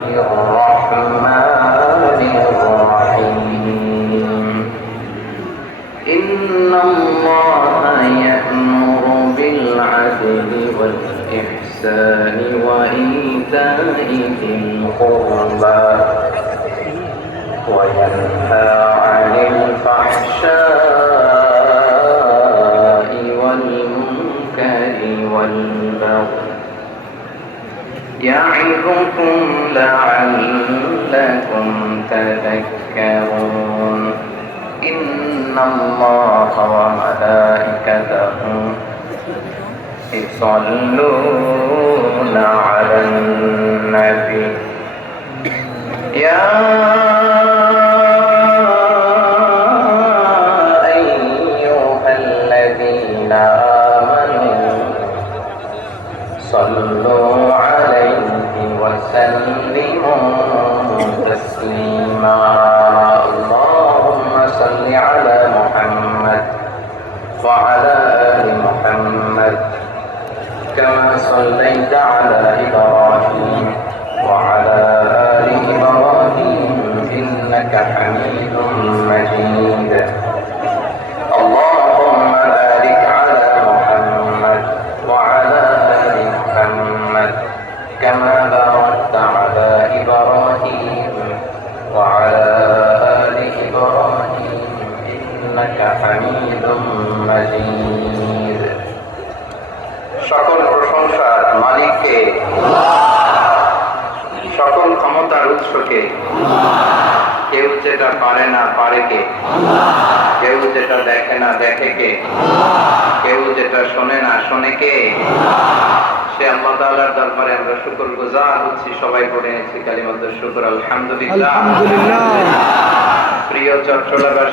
الرحمن الرحيم إن الله يأمر بالعدل والإحسان وإيتاء ذي القربى وينهى عن الفحشاء والمنكر والبغي يعظكم لعلكم تذكرون إن الله وملائكته يصلون على النبي يا أيها الذين آمنوا صلوا عليه وسلموا تسليما اللهم صل على محمد وعلى آل محمد كما صليت على إبراهيم وعلى آل إبراهيم إنك حميد مجيد اللهم بارك على محمد وعلى آل محمد كما باركت على إبراهيم وعلى آل إبراهيم إنك حميد مجيد সকল প্রশংসার মালিককে সকল ক্ষমতার উৎসকে কেউ যেটা পারে না পারে কে কেউ যেটা দেখে না দেখে কে কেউ যেটা শোনে না শোনে কে সে আল্লাহ তাআলার দরবারে আমরা শুকরগুজার হচ্ছি সবাই পড়ে নিচ্ছি কালিমাতুশ শুকর আলহামদুলিল্লাহ প্রিয় চট্টগ্রাম